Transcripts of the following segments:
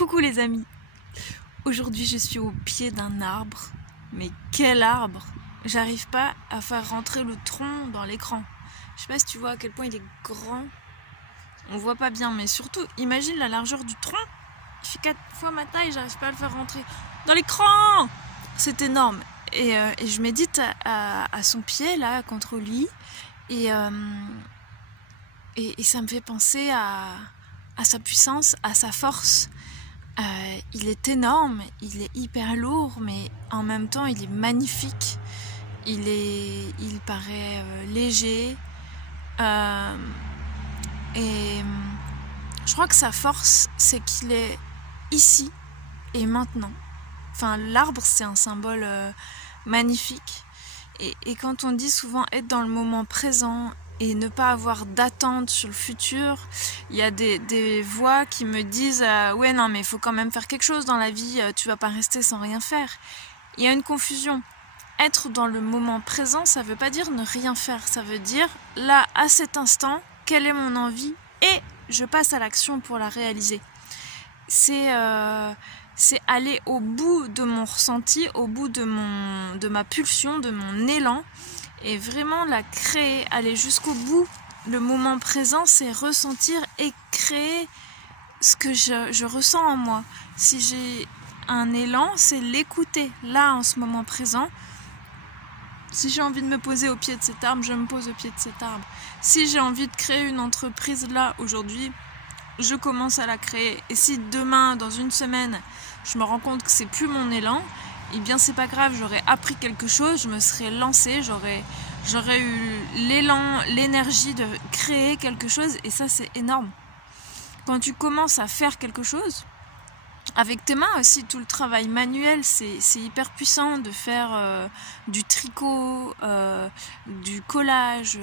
Coucou les amis, aujourd'hui je suis au pied d'un arbre, mais quel arbre! J'arrive pas à faire rentrer le tronc dans l'écran. Je sais pas si tu vois à quel point il est grand, on voit pas bien, mais surtout imagine la largeur du tronc, il fait 4 fois ma taille, j'arrive pas à le faire rentrer dans l'écran! C'est énorme, et je médite à son pied là, contre lui, et ça me fait penser à sa puissance, à sa force. Il est énorme, il est hyper lourd, mais en même temps il est magnifique. Il paraît léger. Et je crois que sa force, c'est qu'il est ici et maintenant. Enfin, l'arbre, c'est un symbole magnifique. Et quand on dit souvent être dans le moment présent et ne pas avoir d'attente sur le futur, il y a des voix qui me disent ouais non mais il faut quand même faire quelque chose dans la vie, tu vas pas rester sans rien faire. Il y a une confusion. Être dans le moment présent, ça veut pas dire ne rien faire, ça veut dire là à cet instant, quelle est mon envie et je passe à l'action pour la réaliser. C'est aller au bout de mon ressenti, au bout de ma pulsion, de mon élan, et vraiment la créer, aller jusqu'au bout. Le moment présent, c'est ressentir et créer ce que je ressens en moi. Si j'ai un élan, c'est l'écouter, là, en ce moment présent. Si j'ai envie de me poser au pied de cet arbre, je me pose au pied de cet arbre. Si j'ai envie de créer une entreprise là, aujourd'hui, je commence à la créer. Et si demain, dans une semaine, je me rends compte que c'est plus mon élan, eh bien c'est pas grave, j'aurais appris quelque chose, je me serais lancée, j'aurais eu l'élan, l'énergie de créer quelque chose, et ça c'est énorme. Quand tu commences à faire quelque chose, avec tes mains aussi, tout le travail manuel, c'est hyper puissant de faire du tricot, du collage,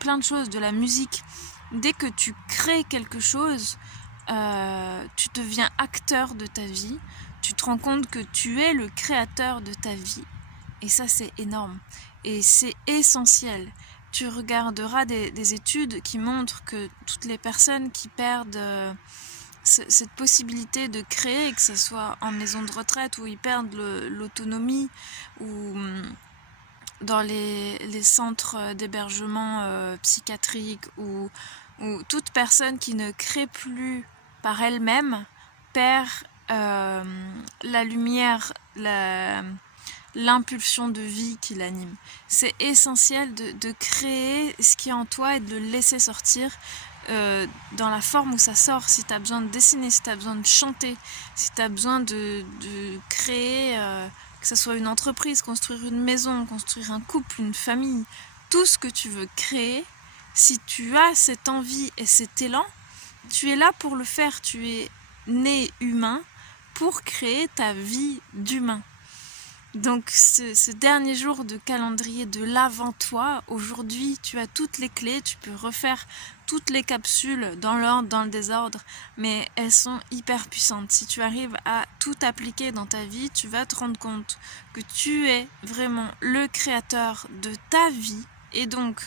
plein de choses, de la musique. Dès que tu crées quelque chose, tu deviens acteur de ta vie, tu te rends compte que tu es le créateur de ta vie, et ça c'est énorme, et c'est essentiel. Tu regarderas des études qui montrent que toutes les personnes qui perdent cette possibilité de créer, que ce soit en maison de retraite où ils perdent l'autonomie, ou dans les centres d'hébergement psychiatrique, ou toute personne qui ne crée plus par elle-même perd la lumière, l'impulsion de vie qui l'anime. C'est essentiel de créer ce qui est en toi et de le laisser sortir dans la forme où ça sort. Si tu as besoin de dessiner, si tu as besoin de chanter, si tu as besoin de créer, que ce soit une entreprise, construire une maison, construire un couple, une famille, tout ce que tu veux créer, si tu as cette envie et cet élan, tu es là pour le faire. Tu es né humain pour créer ta vie d'humain. Donc ce dernier jour de calendrier de l'avant-toi, aujourd'hui tu as toutes les clés, tu peux refaire toutes les capsules dans l'ordre, dans le désordre, mais elles sont hyper puissantes. Si tu arrives à tout appliquer dans ta vie, tu vas te rendre compte que tu es vraiment le créateur de ta vie, et donc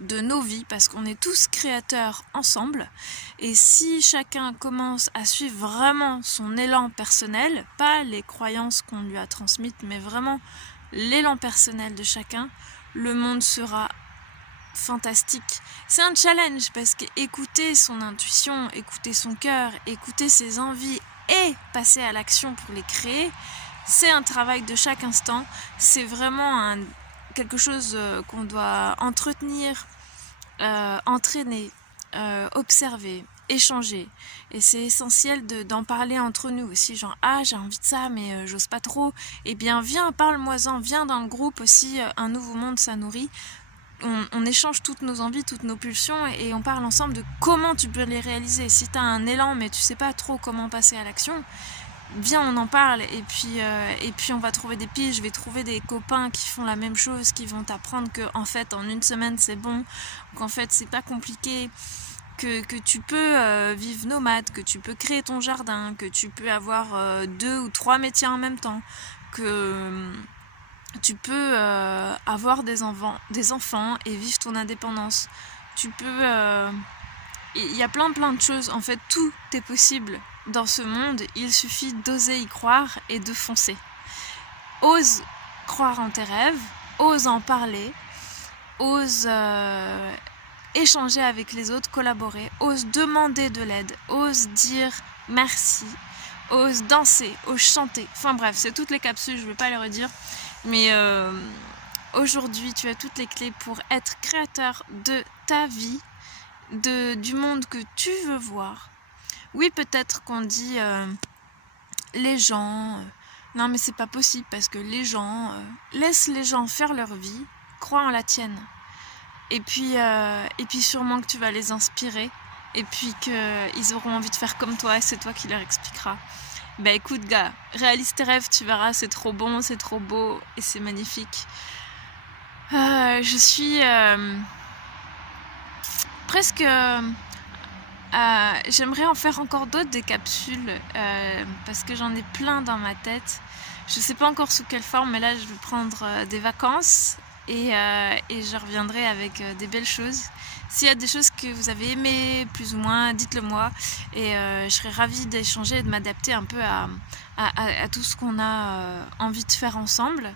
de nos vies, parce qu'on est tous créateurs ensemble. Et si chacun commence à suivre vraiment son élan personnel, pas les croyances qu'on lui a transmises, mais vraiment l'élan personnel de chacun, le monde sera fantastique. C'est un challenge, parce qu'écouter son intuition, écouter son cœur, écouter ses envies et passer à l'action pour les créer, c'est un travail de chaque instant. C'est vraiment quelque chose qu'on doit entretenir, entraîner, observer, échanger. Et c'est essentiel d'en parler entre nous aussi, genre j'ai envie de ça mais j'ose pas trop. Eh bien viens, parle-moi-en, viens dans le groupe aussi, un nouveau monde ça nourrit. On échange toutes nos envies, toutes nos pulsions, et on parle ensemble de comment tu peux les réaliser. Si tu as un élan mais tu sais pas trop comment passer à l'action, viens, on en parle, et puis on va trouver des pistes. Je vais trouver des copains qui font la même chose, qui vont t'apprendre que en fait en une semaine c'est bon, qu'en fait c'est pas compliqué, que tu peux vivre nomade, que tu peux créer ton jardin, que tu peux avoir 2 ou 3 métiers en même temps, que tu peux avoir des enfants et vivre ton indépendance. Tu peux... il y a plein de choses, en fait tout est possible. dans ce monde, il suffit d'oser y croire et de foncer. Ose croire en tes rêves, ose en parler, ose échanger avec les autres, collaborer, ose demander de l'aide, ose dire merci, ose danser, ose chanter. Enfin bref, c'est toutes les capsules, je ne vais pas les redire. Mais aujourd'hui, tu as toutes les clés pour être créateur de ta vie, du monde que tu veux voir. Oui, peut-être qu'on dit les gens... non mais c'est pas possible parce que les gens... laisse les gens faire leur vie, crois en la tienne. Et puis sûrement que tu vas les inspirer. Et puis qu'ils auront envie de faire comme toi et c'est toi qui leur expliqueras. Bah écoute gars, réalise tes rêves, tu verras, c'est trop bon, c'est trop beau et c'est magnifique. Je suis presque... j'aimerais en faire encore d'autres des capsules parce que j'en ai plein dans ma tête. Je sais pas encore sous quelle forme, mais là je vais prendre des vacances et je reviendrai avec des belles choses. S'il y a des choses que vous avez aimées plus ou moins, dites-le moi et je serais ravie d'échanger et de m'adapter un peu à tout ce qu'on a envie de faire ensemble.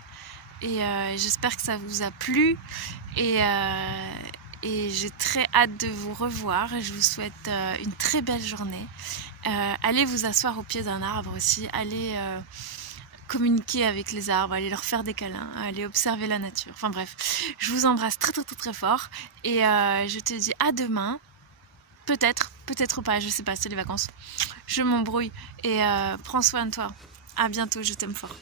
Et j'espère que ça vous a plu et j'ai très hâte de vous revoir et je vous souhaite une très belle journée. Allez vous asseoir au pied d'un arbre aussi, allez communiquer avec les arbres, allez leur faire des câlins, allez observer la nature. Enfin bref, je vous embrasse très très très très fort et je te dis à demain. Peut-être pas, je sais pas, c'est les vacances. Je m'embrouille et prends soin de toi. À bientôt, je t'aime fort.